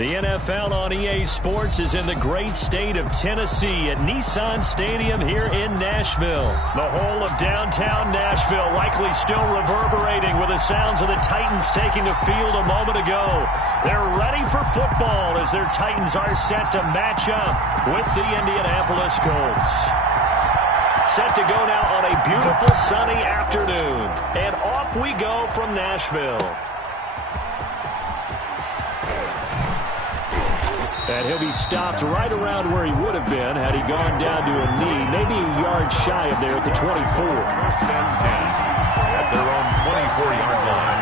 The NFL on EA Sports is in the great state of Tennessee at Nissan Stadium here in Nashville. The whole of downtown Nashville likely still reverberating with the sounds of the Titans taking the field a moment ago. They're ready for football as their Titans are set to match up with the Indianapolis Colts. Set to go now on a beautiful sunny afternoon. And off we go from Nashville. And he'll be stopped right around where he would have been had he gone down to a knee, maybe a yard shy of there at the 24. First and 10 at their own 24-yard line.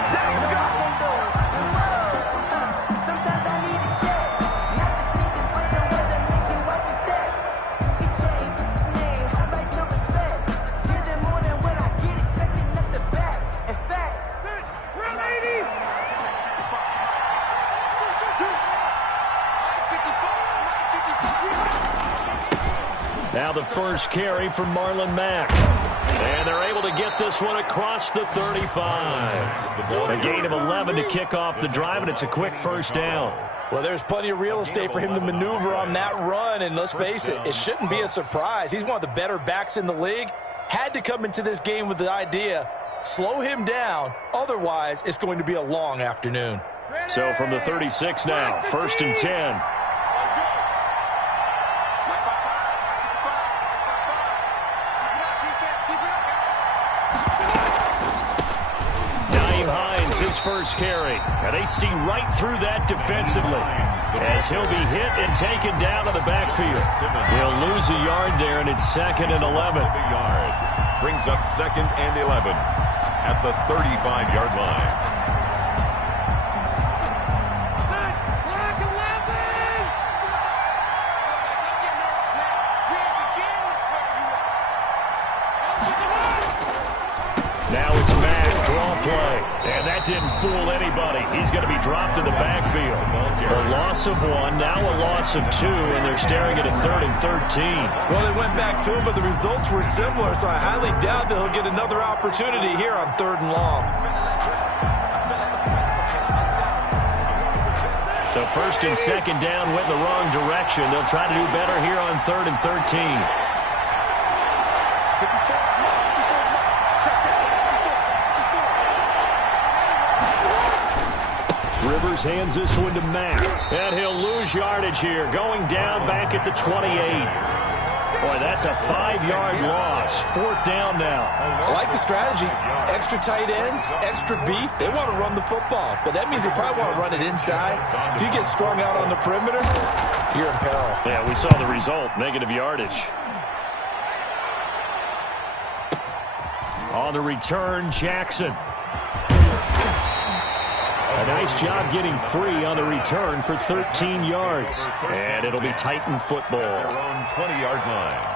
Now the first carry from Marlon Mack. And they're able to get this one across the 35. A gain of 11 to kick off the drive, and it's a quick first down. Well, there's plenty of real estate for him to maneuver on that run, and let's face it, it shouldn't be a surprise. He's one of the better backs in the league. Had to come into this game with the idea, slow him down, otherwise it's going to be a long afternoon. So from the 36 now, first and 10. His first carry, and they see right through that defensively as he'll be hit and taken down to the backfield. He'll lose a yard there, and it's second and 11. Brings up second and 11 at the 35-yard line. Now it's Mack, draw play. And that didn't fool anybody. He's going to be dropped in the backfield. A loss of one, now a loss of two, and they're staring at a 3rd and 13. Well, they went back to him, but the results were similar, so I highly doubt that he'll get another opportunity here on 3rd and long. So first and second down went in the wrong direction. They'll try to do better here on 3rd and 13. Rivers hands this one to Mack. And he'll lose yardage here, going down back at the 28. Boy, that's a 5-yard loss. 4th down now. I like the strategy. Extra tight ends, extra beef. They want to run the football, but that means they probably want to run it inside. If you get strung out on the perimeter, you're in peril. Yeah, we saw the result, negative yardage. On the return, Jackson. A nice job getting free on the return for 13 yards. And it'll be Titan football. Their own 20-yard line.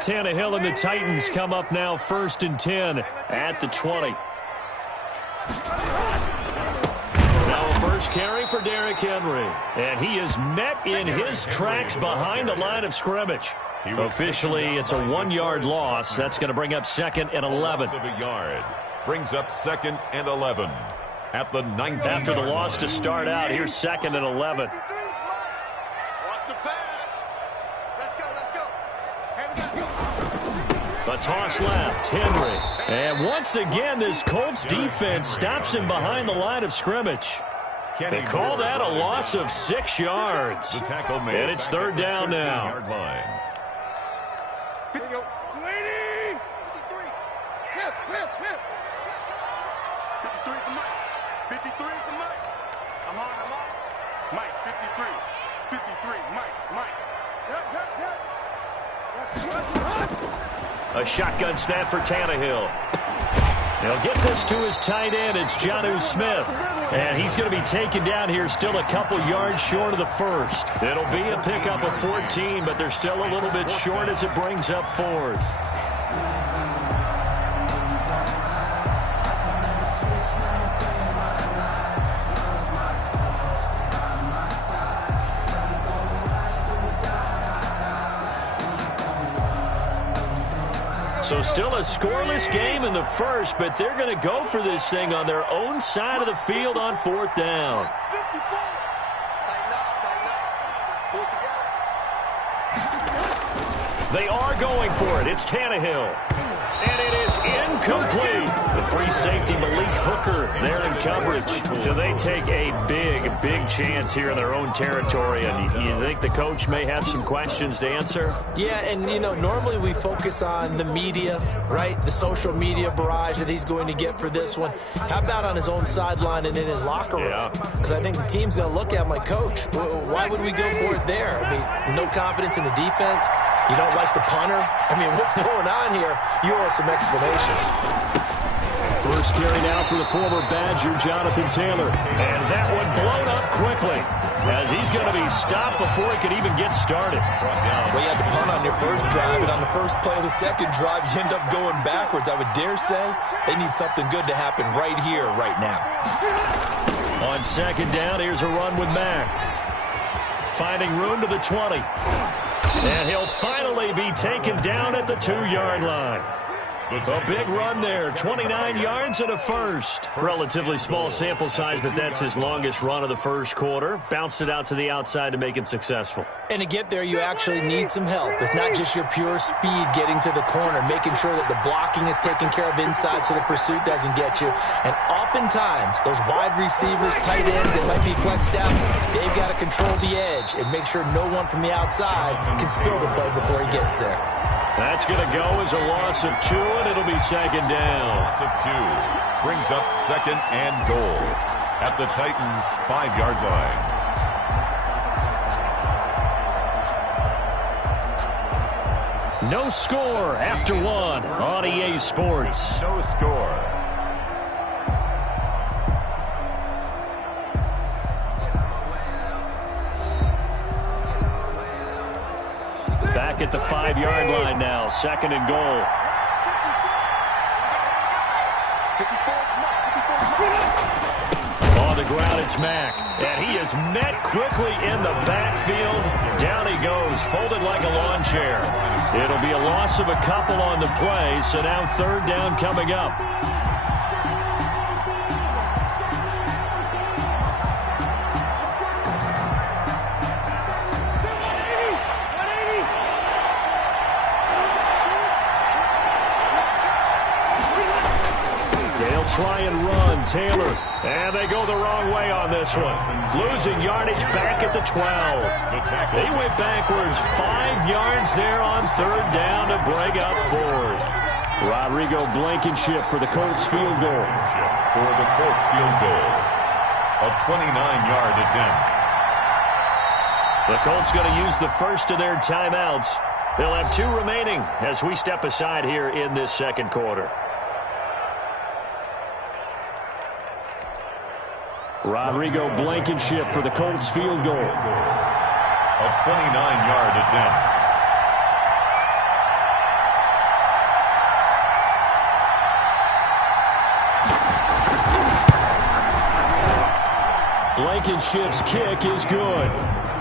Tannehill and the Titans come up now 1st and 10 at the 20. Now a first carry for Derrick Henry. And he is met in his tracks behind the line of scrimmage. Officially, it's a 1-yard loss. That's going to bring up 2nd and 11. Brings up 2nd and 11 at the 19. After the loss to start out, here's 2nd and 11. A toss left, Henry. And once again, this Colts defense stops him behind the line of scrimmage. They call that a loss of 6 yards. And it's 3rd down now. A shotgun snap for Tannehill. He'll get this to his tight end. It's Jonnu Smith. And he's going to be taken down here still a couple yards short of the first. It'll be a pickup of 14, but they're still a little bit short as it brings up fourth. So still a scoreless game in the first, but they're going to go for this thing on their own side of the field on fourth down. They are going for it. It's Tannehill. And it is incomplete. The free safety, Malik Hooker, there in coverage. So they take a big chance here in their own territory. And you think the coach may have some questions to answer? Yeah, and, you know, normally we focus on the media, right? The social media barrage that he's going to get for this one. How about on his own sideline and in his locker room? Because I think the team's going to look at him like, Coach, why would we go for it there? I mean, no confidence in the defense. You don't like the punter? I mean, what's going on here? You owe us some explanations. First carry now for the former Badger, Jonathan Taylor. And that one blown up quickly as he's going to be stopped before he could even get started. Well, you had to punt on your first drive, and on the first play of the second drive, you end up going backwards. I would dare say they need something good to happen right here, right now. On second down, here's a run with Mack. Finding room to the 20. And he'll finally be taken down at the 2-yard line. A big run there, 29 yards and a first. Relatively small sample size, but that's his longest run of the first quarter. Bounced it out to the outside to make it successful. And to get there, you actually need some help. It's not just your pure speed getting to the corner, making sure that the blocking is taken care of inside so the pursuit doesn't get you. And oftentimes, those wide receivers, tight ends that might be flexed out, they've got to control the edge and make sure no one from the outside can spill the play before he gets there. That's going to go as a loss of 2, and it'll be second down. Loss of 2 brings up second and goal at the Titans' 5-yard line. No score after 1 on EA Sports. No score. Back at the 5-yard line now, second and goal. On the ground, it's Mack. And he is met quickly in the backfield. Down he goes, folded like a lawn chair. It'll be a loss of a couple on the play, so now third down coming up. Try and run, Taylor. And they go the wrong way on this one. Losing yardage back at the 12. They went backwards 5 yards there on third down to bring up fourth. Rodrigo Blankenship for the Colts field goal. For the Colts field goal. A 29-yard attempt. The Colts going to use the first of their timeouts. They'll have 2 remaining as we step aside here in this second quarter. Rodrigo Blankenship for the Colts field goal. A 29-yard attempt. Blankenship's kick is good.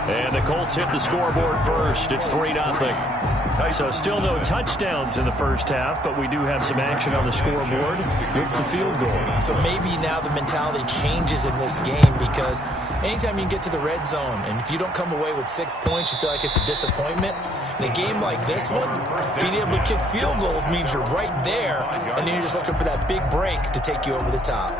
And the Colts hit the scoreboard first. It's 3-0. So still no touchdowns in the first half, but we do have some action on the scoreboard with the field goal. So maybe now the mentality changes in this game because anytime you can get to the red zone, and if you don't come away with 6 points, you feel like it's a disappointment. In a game like this one, being able to kick field goals means you're right there, and then you're just looking for that big break to take you over the top.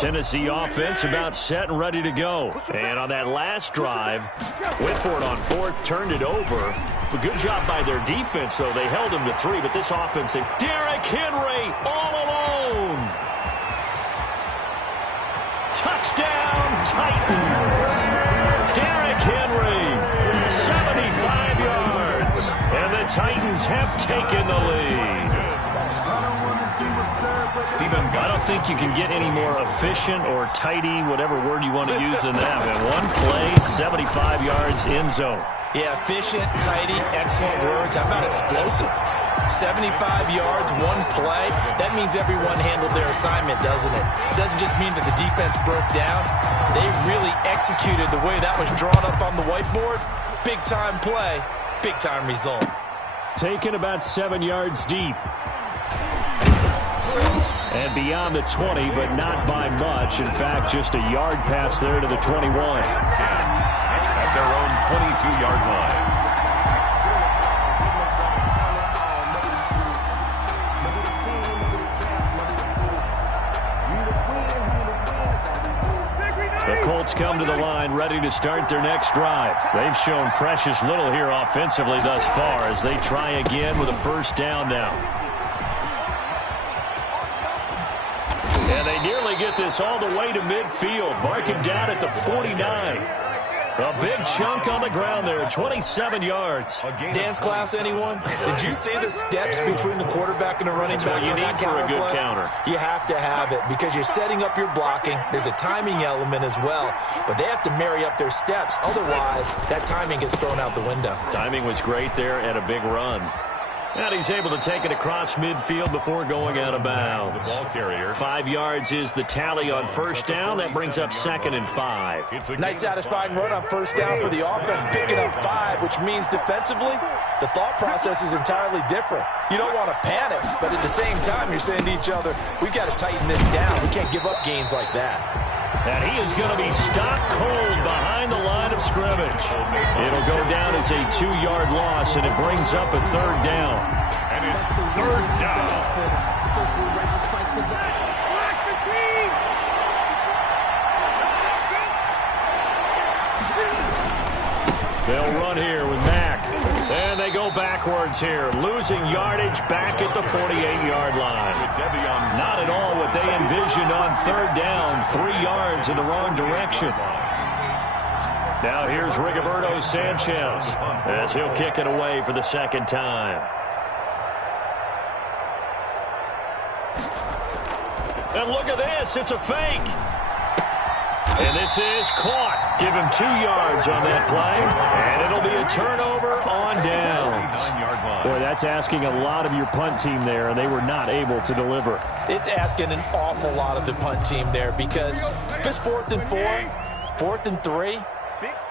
Tennessee offense about set and ready to go. And on that last drive, went for it on fourth, turned it over. A good job by their defense, though. They held him to 3, but this offense, Derrick Henry all alone. Titans. Derrick Henry, 75 yards. And the Titans have taken the lead. I don't think you can get any more efficient or tidy, whatever word you want to use in that. And one play, 75 yards in zone. Yeah, efficient, tidy, excellent words. How about explosive? 75 yards, one play. That means everyone handled their assignment, doesn't it? It doesn't just mean that the defense broke down. They really executed the way that was drawn up on the whiteboard. Big-time play, big-time result. Taken about 7 yards deep. And beyond the 20, but not by much. In fact, just a yard pass there to the 21. At their own 22-yard line. The Colts come to the line ready to start their next drive. They've shown precious little here offensively thus far as they try again with a first down now. And they nearly get this all the way to midfield. Marking down at the 49. A big chunk on the ground there, 27 yards. Dance class, anyone? Did you see the steps between the quarterback and the running back? That's what you need for a good counter. You have to have it because you're setting up your blocking. There's a timing element as well, but they have to marry up their steps. Otherwise, that timing gets thrown out the window. Timing was great there and a big run. And he's able to take it across midfield before going out of bounds. The ball carrier. 5 yards is the tally on first down. That brings up 2nd and 5. Nice satisfying run on first down for the offense, picking up 5, which means defensively, the thought process is entirely different. You don't want to panic, but at the same time, you're saying to each other, we've got to tighten this down. We can't give up gains like that. And he is going to be stopped cold behind the line of scrimmage. It'll go down as a 2-yard loss, and it brings up a 3rd down. And it's 3rd down. They'll run here with Mack. And they go backwards here, losing yardage back at the 48-yard line. Not at all what they envisioned on 3rd down, 3 yards in the wrong direction. Now here's Rigoberto Sanchez as he'll kick it away for the 2nd time. And look at this, it's a fake. And this is caught. Give him 2 yards on that play. And it'll be a turnover on downs. Boy, that's asking a lot of your punt team there, and they were not able to deliver. It's asking an awful lot of the punt team there because if it's 4th and 4, 4th and 3,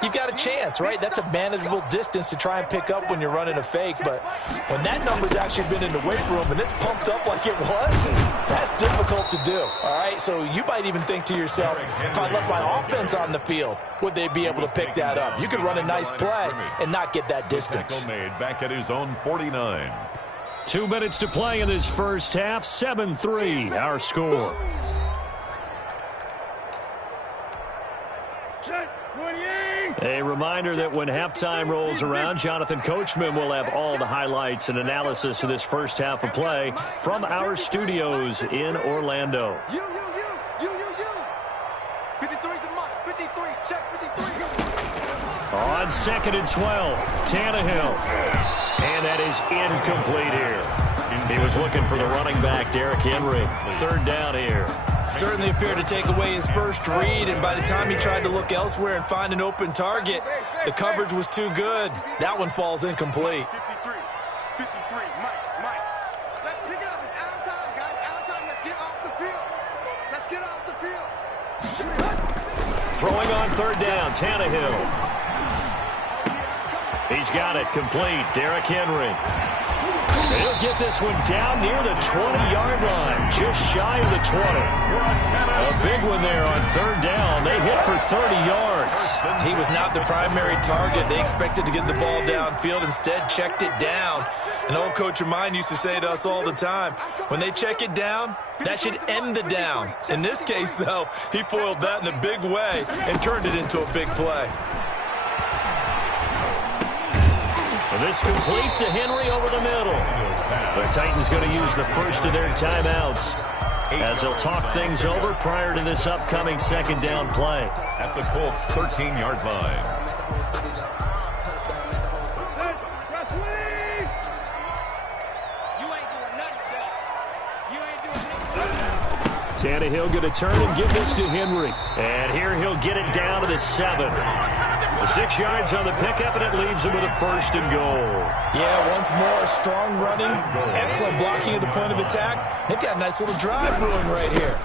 you've got a chance, right? That's a manageable distance to try and pick up when you're running a fake. But when that number's actually been in the weight room and it's pumped up like it was, that's difficult to do, all right? So you might even think to yourself, if I left my offense on the field, would they be able to pick that up? You could run a nice play and not get that distance. Made back at his own 49. 2 minutes to play in this first half, 7-3, our score. A reminder that when halftime rolls around, Jonathan Coachman will have all the highlights and analysis of this first half of play from our studios in Orlando. 53's the mark. 53, check 53. On 2nd and 12, Tannehill. And that is incomplete here. He was looking for the running back, Derrick Henry. 3rd down here. Certainly appeared to take away his first read, and by the time he tried to look elsewhere and find an open target, the coverage was too good. That one falls incomplete. 53, Mike. Let's pick it up. It's out of time, guys. Out of time. Let's get off the field. Let's get off the field. Throwing on 3rd down, Tannehill. He's got it complete. Derrick Henry. He'll get this one down near the 20-yard line, just shy of the 20. A big one there on 3rd down. They hit for 30 yards. He was not the primary target. They expected to get the ball downfield, instead checked it down. An old coach of mine used to say to us all the time, when they check it down, that should end the down. In this case, though, he foiled that in a big way and turned it into a big play. This complete to Henry over the middle. The Titans going to use the first of their timeouts. as they'll talk things over prior to this upcoming second down play. At the Colts' 13-yard line. Tannehill going to turn and give this to Henry. And here he'll get it down to the 7. The 6 yards on the pickup, and it leaves him with a first and goal. Yeah, once more, strong running, excellent blocking at the point of attack. They've got a nice little drive brewing right here.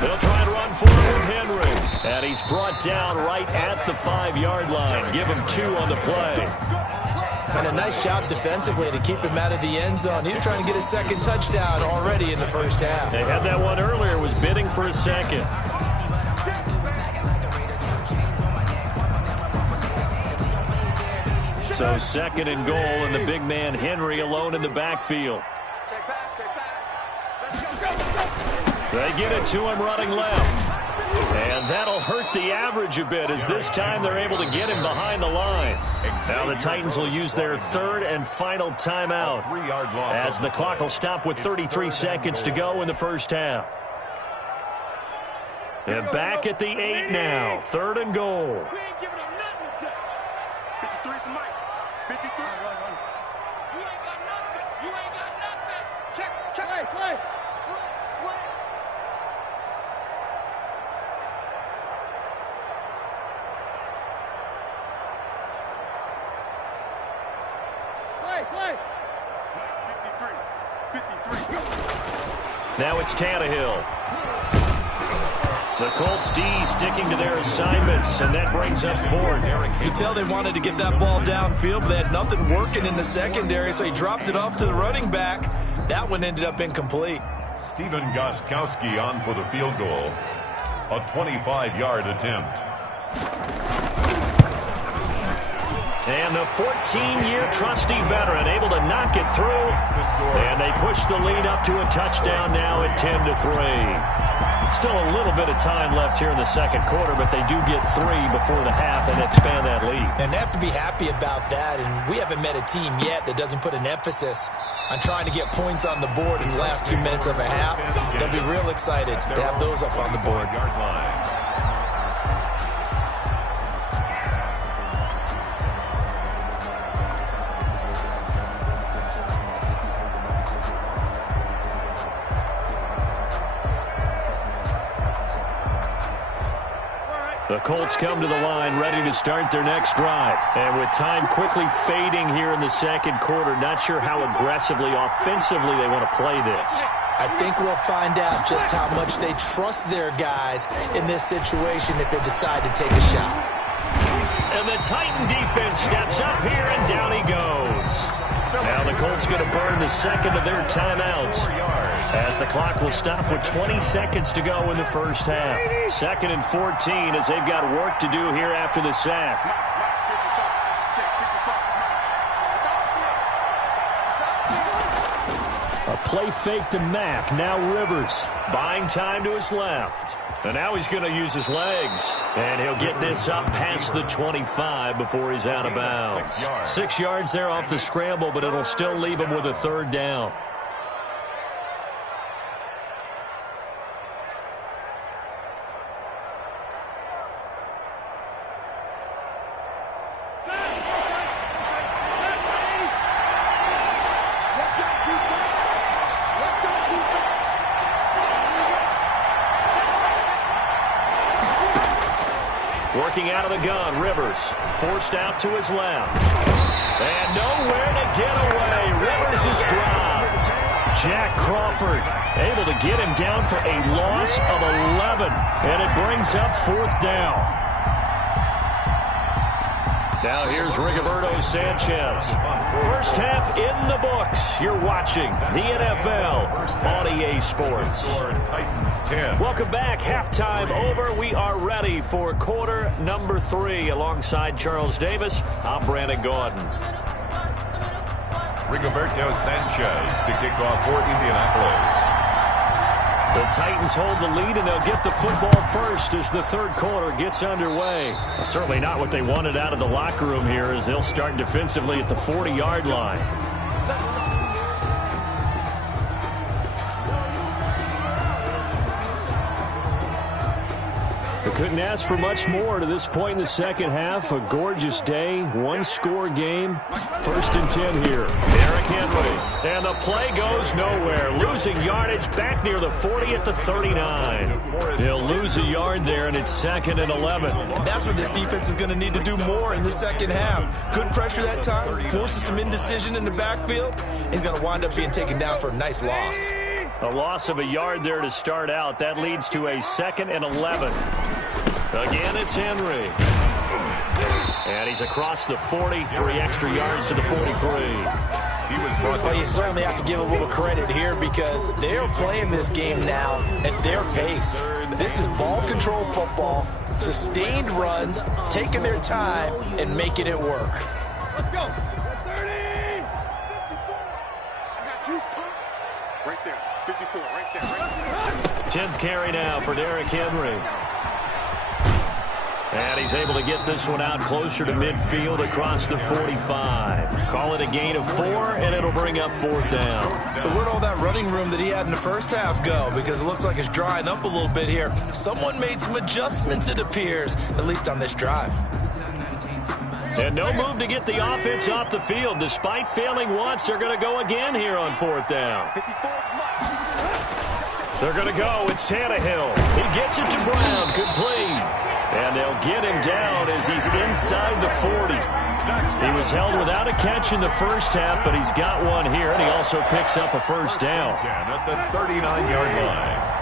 They'll try and run for it with Henry. And he's brought down right at the 5-yard line. Give him 2 on the play. And a nice job defensively to keep him out of the end zone. He was trying to get his second touchdown already in the first half. They had that one earlier, was bidding for a second. So second and goal, and the big man Henry alone in the backfield. They get it to him running left. And that'll hurt the average a bit, as this time they're able to get him behind the line. Now the Titans will use their third and final timeout, as the clock will stop with 33 seconds to go in the first half. And back at the 8 now, third and goal. 53 for Mike. 53. You ain't got nothing. You ain't got nothing. Check. Play. Slay. Play. 53. Now it's Tannehill. The Colts D sticking to their assignments, and that brings up fourth. You could tell they wanted to get that ball downfield, but they had nothing working in the secondary, so he dropped it off to the running back. That one ended up incomplete. Stephen Gostkowski on for the field goal. A 25-yard attempt. And the 14-year trusty veteran able to knock it through. And they push the lead up to a touchdown now at 10-3. Still a little bit of time left here in the second quarter, but they do get 3 before the half and expand that lead. And they have to be happy about that. And we haven't met a team yet that doesn't put an emphasis on trying to get points on the board in the last 2 minutes of a half. They'll be real excited to have those up on the board. The Colts come to the line ready to start their next drive. And with time quickly fading here in the second quarter, not sure how aggressively, offensively they want to play this. I think we'll find out just how much they trust their guys in this situation if they decide to take a shot. And the Titan defense steps up here, and down he goes. Now the Colts going to burn the second of their timeouts, as the clock will stop with 20 seconds to go in the first half. Second and 14, as they've got work to do here after the sack. A play fake to Mack. Now Rivers buying time to his left. And now he's going to use his legs. And he'll get this up past the 25 before he's out of bounds. 6 yards there off the scramble, but it'll still leave him with a third down. Working out of the gun, Rivers forced out to his left. And nowhere to get away. Rivers is dropped. Jack Crawford able to get him down for a loss of 11. And it brings up fourth down. Now here's Rigoberto Sanchez. First half in the books. You're watching the NFL on EA Sports. Welcome back. Halftime over. We are ready for quarter number 3. Alongside Charles Davis, I'm Brandon Gordon. Rigoberto Sanchez to kick off for Indianapolis. The Titans hold the lead, and they'll get the football first as the third quarter gets underway. Well, certainly not what they wanted out of the locker room here, as they'll start defensively at the 40-yard line. We couldn't ask for much more to this point in the second half. A gorgeous day, one-score game. 1st and 10 here. Derrick Henry. And the play goes nowhere. Losing yardage back near the 40 at the 39. He'll lose a yard there, and it's 2nd and 11. And that's what this defense is going to need to do more in the second half. Good pressure that time, forces some indecision in the backfield. He's going to wind up being taken down for a nice loss. A loss of a yard there to start out. That leads to a 2nd and 11. Again, it's Henry. And he's across the 40, 3 extra yards to the 43. Well, you certainly have to give a little credit here because they're playing this game now at their pace. This is ball control football, sustained runs, taking their time, and making it work. Let's go. 30. 54. I got you. Right there. 54. Right there. Right there. 10th carry now for Derrick Henry. And he's able to get this one out closer to midfield across the 45. Call it a gain of 4, and it'll bring up 4th down. So where'd all that running room that he had in the first half go? Because it looks like it's drying up a little bit here. Someone made some adjustments, it appears, at least on this drive. And no move to get the offense off the field. Despite failing once, they're going to go again here on 4th down. They're going to go. It's Tannehill. He gets it to Brown. Complete. And they'll get him down as he's inside the 40. He was held without a catch in the first half, but he's got one here, and he also picks up a 1st down. At the 39-yard line.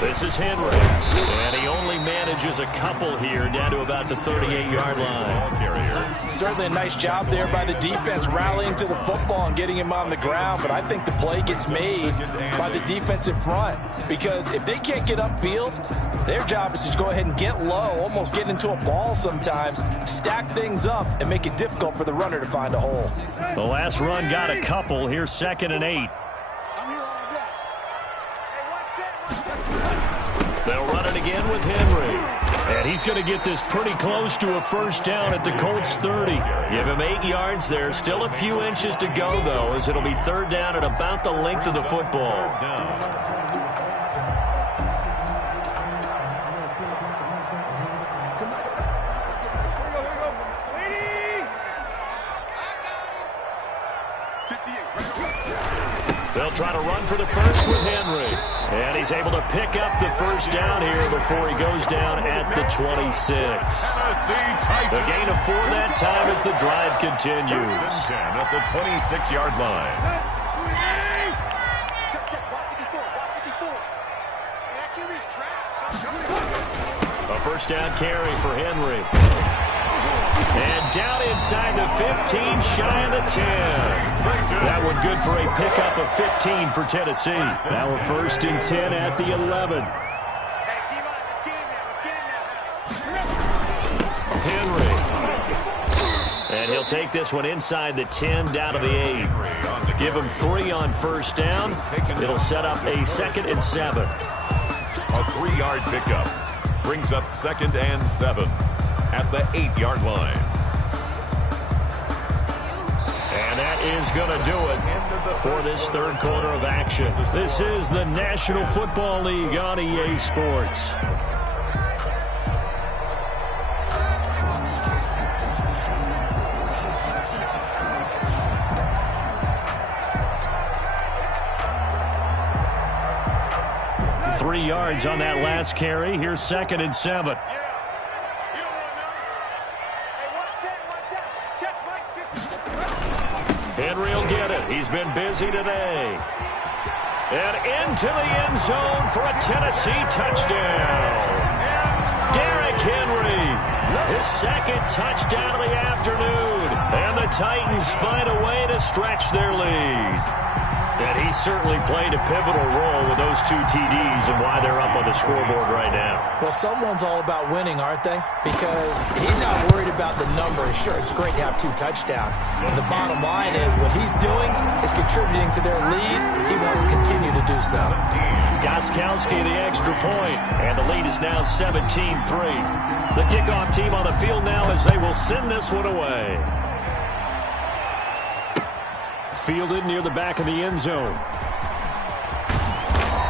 This is Henry, and he only manages a couple here down to about the 38-yard line. Certainly a nice job there by the defense rallying to the football and getting him on the ground, but I think the play gets made by the defense in front because if they can't get upfield, their job is to go ahead and get low, almost get into a ball sometimes, stack things up, and make it difficult for the runner to find a hole. The last run got a couple. Here's 2nd and 8. They'll run it again with Henry. And he's going to get this pretty close to a 1st down at the Colts 30. Give him 8 yards there. Still a few inches to go, though, as it'll be 3rd down at about the length of the football. They'll try to run for the first with Henry. And he's able to pick up the 1st down here before he goes down at the 26. The gain of 4 that time as the drive continues. At the 26-yard line. A 1st down carry for Henry. And down inside the 15, shy of the 10. That one good for a pickup of 15 for Tennessee. Now a 1st and 10 at the 11. Henry. And he'll take this one inside the 10, down to the 8. Give him 3 on 1st down. It'll set up a 2nd and 7. A 3-yard pickup brings up 2nd and 7 at the 8-yard line. And that is going to do it for this 3rd quarter of action. This is the National Football League on EA Sports. Three yards on that last carry. Here's 2nd and 7. Henry will get it. He's been busy today. And into the end zone for a Tennessee touchdown. Derrick Henry, his 2nd touchdown of the afternoon. And the Titans find a way to stretch their lead. And he certainly played a pivotal role with those 2 TDs and why they're up on the scoreboard right now. Well, someone's all about winning, aren't they? Because he's not worried about the number. Sure, it's great to have 2 touchdowns. But the bottom line is what he's doing is contributing to their lead. He wants to continue to do so. Gostkowski the extra point, and the lead is now 17-3. The kickoff team on the field now as they will send this one away. Fielded near the back of the end zone.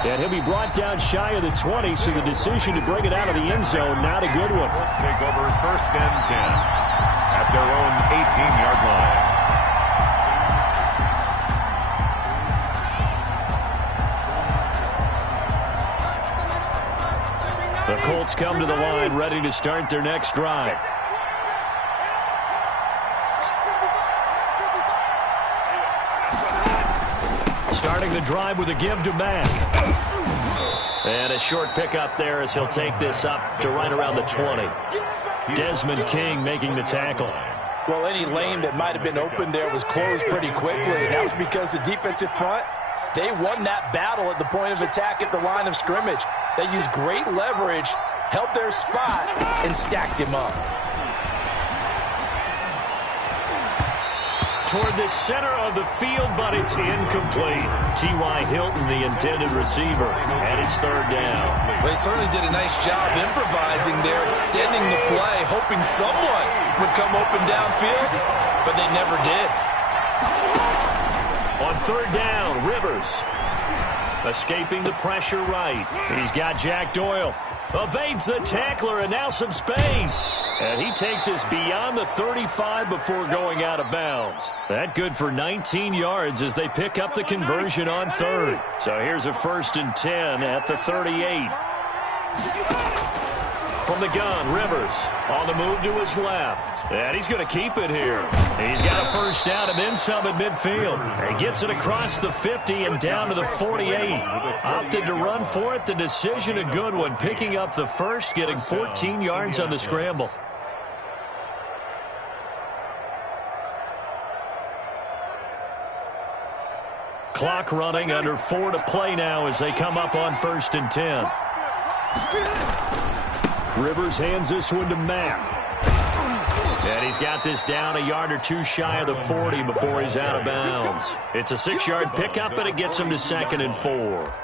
And he'll be brought down shy of the 20, so the decision to bring it out of the end zone, not a good one. Let's take over 1st and 10 at their own 18-yard line. The Colts come to the line, ready to start their next drive. Starting the drive with a give to Mack. And a short pickup there as he'll take this up to right around the 20. Desmond King making the tackle. Well, any lane that might have been open there was closed pretty quickly, and that was because the defensive front, they won that battle at the point of attack at the line of scrimmage. They used great leverage, held their spot, and stacked him up. Toward the center of the field, but it's incomplete. T.Y. Hilton, the intended receiver, and it's 3rd down. Well, they certainly did a nice job improvising there, extending the play, hoping someone would come open downfield, but they never did. On 3rd down, Rivers escaping the pressure right. He's got Jack Doyle. Evades the tackler, and now some space. And he takes us beyond the 35 before going out of bounds. That good for 19 yards as they pick up the conversion on 3rd. So here's a 1st and 10 at the 38. From the gun, Rivers on the move to his left. And he's going to keep it here. He's got a 1st down and then some at midfield. And he gets it across the 50 and down to the 48. Opted to run for it. The decision a good one. Picking up the 1st, getting 14 yards on the scramble. Clock running, under 4 to play now as they come up on 1st and 10. Rivers hands this one to Mack. And he's got this down a yard or two shy of the 40 before he's out of bounds. It's a 6-yard pickup, and it gets him to 2nd and 4.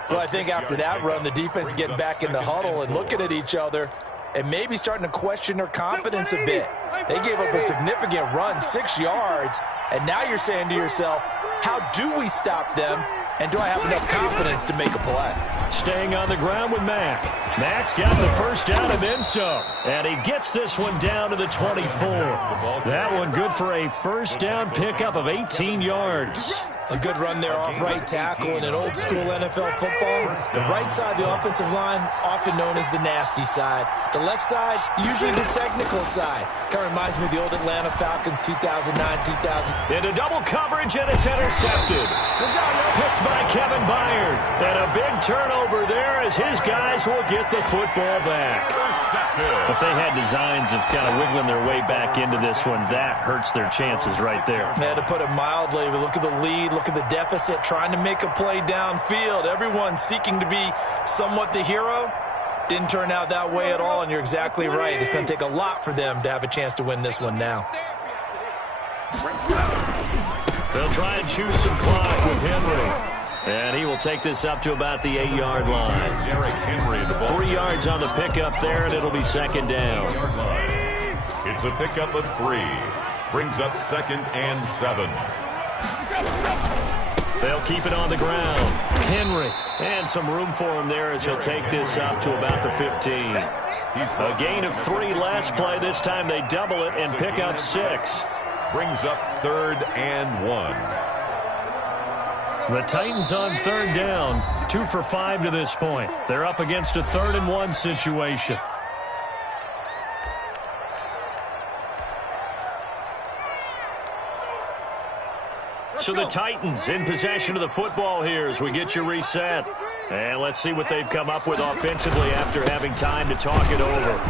Well, I think after that run, the defense is getting back in the huddle and looking at each other and maybe starting to question their confidence a bit. They gave up a significant run, 6 yards, and now you're saying to yourself, how do we stop them, and do I have enough confidence to make a play? Staying on the ground with Mack. Mack's got the 1st down and then some. And he gets this one down to the 24. That one good for a 1st down pickup of 18 yards. A good run there off right tackle in an old-school NFL football. The right side of the offensive line, often known as the nasty side. The left side, usually the technical side. Kind of reminds me of the old Atlanta Falcons 2009-2000. Into double coverage, and it's intercepted. Picked by Kevin Byard. And a big turnover there as his guys will get the football back. If they had designs of kind of wiggling their way back into this one, that hurts their chances right there. They had to put it mildly. We look at the lead, look at the deficit, trying to make a play downfield. Everyone seeking to be somewhat the hero. Didn't turn out that way at all, and you're exactly right. It's going to take a lot for them to have a chance to win this one now. They'll try and choose some clock with Henry. And he will take this up to about the 8-yard line. 3 yards on the pickup there, and it'll be 2nd down. It's a pickup of 3. Brings up 2nd and 7. They'll keep it on the ground. Henry, and some room for him there as he'll take this up to about the 15. A gain of 3 last play. This time they double it and pick up 6. Brings up 3rd and 1. The Titans on 3rd down, 2 for 5 to this point. They're up against a 3rd and 1 situation. So the Titans in possession of the football here as we get you reset. And let's see what they've come up with offensively after having time to talk it over.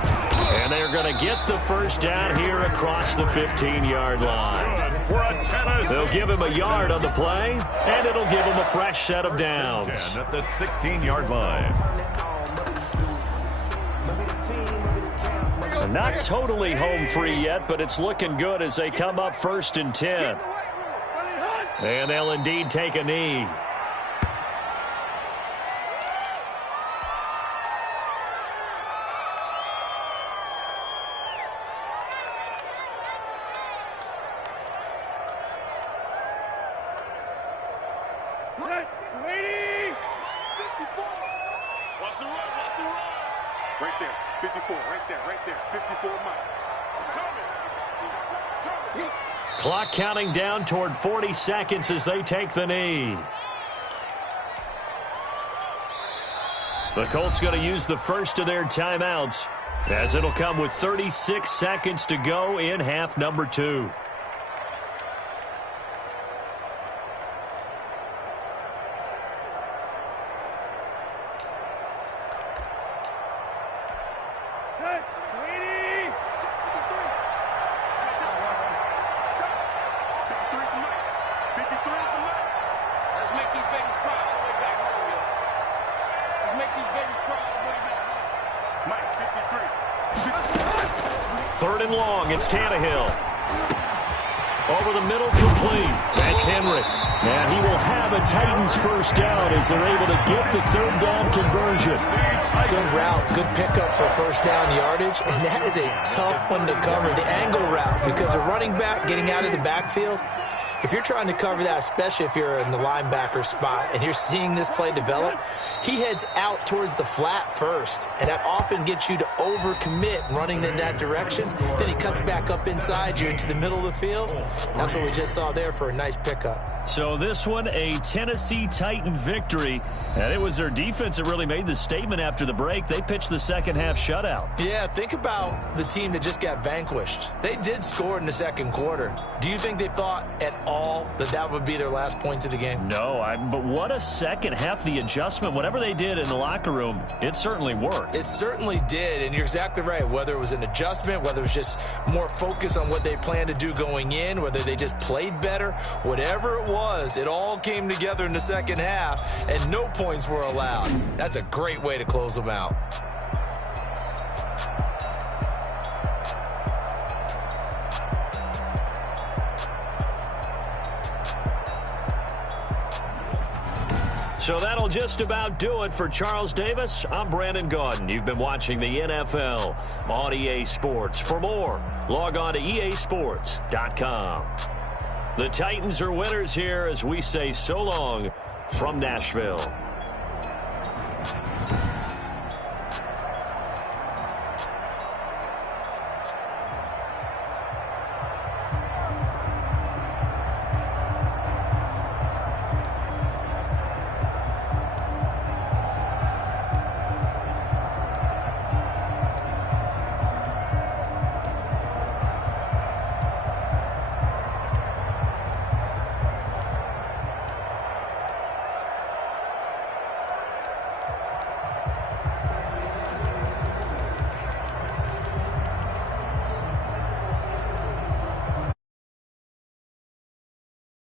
And they're going to get the 1st down here across the 15-yard line. They'll give him a yard on the play, and it'll give him a fresh set of downs. At the 16-yard line. Not totally home free yet, but it's looking good as they come up 1st and 10. And they'll indeed take a knee. Watch the run, watch the run. Right there, 54, right there, 54, Mike. Coming. Clock counting down toward 40 seconds as they take the knee. The Colts going to use the first of their timeouts, as it'll come with 36 seconds to go in half number 2. Third and long, it's Tannehill. Over the middle, complete. That's Henry. And he will have a Titans first down as they're able to get the third down conversion. Good route, good pickup for first down yardage, and that is a tough one to cover, the angle route, because a running back getting out of the backfield, if you're trying to cover that, especially if you're in the linebacker spot and you're seeing this play develop, he heads out towards the flat first, and that often gets you to overcommit running in that direction. Then he cuts back up inside you into the middle of the field. That's what we just saw there for a nice pickup. So this one, a Tennessee Titan victory, and it was their defense that really made the statement after the break. They pitched the second half shutout. Yeah, think about the team that just got vanquished. They did score in the second quarter. Do you think they thought at all that would be their last points of the game? No, but what a second half. The adjustment, whatever they did in the locker room, it certainly worked. It certainly did, and you're exactly right. Whether it was an adjustment, whether it was just more focus on what they planned to do going in, whether they just played better, whatever it was, it all came together in the second half, and no points were allowed. That's a great way to close them out. So that'll just about do it for Charles Davis. I'm Brandon Gaudin. You've been watching the NFL on EA Sports. For more, log on to easports.com. The Titans are winners here as we say so long from Nashville.